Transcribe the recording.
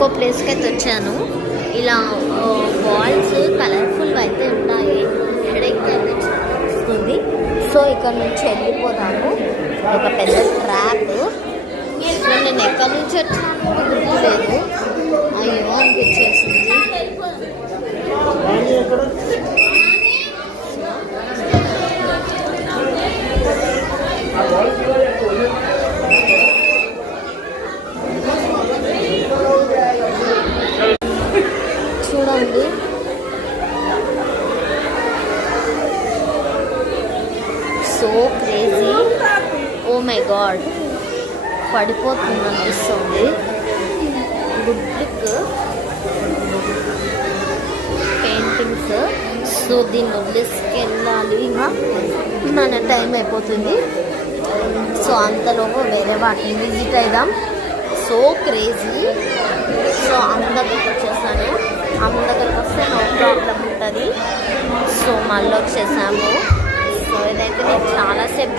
ఇంకో ప్లేస్కి అయితే వచ్చాను. ఇలా వాల్స్ కలర్ఫుల్గా అయితే ఉన్నాయి. హెడేక్ అయితే వస్తుంది. సో ఇక్కడ నుంచి వెళ్ళిపోదాము. ఒక పెద్ద ట్రాప్. సో నేను ఎక్కడి నుంచి వచ్చాను గుర్తులేదు. అయ్యో అనిపించేసింది. చూడండి, so crazy. Oh my god, పడిపోతుంది అనిపిస్తుంది. Good look paintings. సో దీన్ని వదిలేసుకెళ్ళాలి. ఇంకా మన టైం అయిపోతుంది. సో అంతలోపు వేరే వాటిని విజిట్ అయిదాం. So crazy. సో అమ్మ దగ్గరికి వచ్చేసాను. అమ్మ దగ్గరికి వస్తే నో ప్రాబ్లం ఉంటుంది. సో మళ్ళీ వచ్చేసాము. సో ఇదైతే నేను చాలాసేపు